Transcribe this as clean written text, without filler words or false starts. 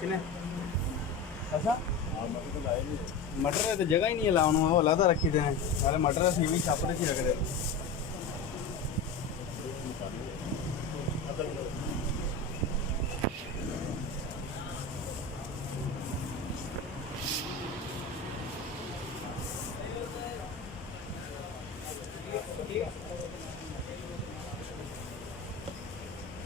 किने अच्छा मटर तो जगह ही नहीं है लाने वो अलग रखी थे नाले मटर असीं भी छाप रखी रखते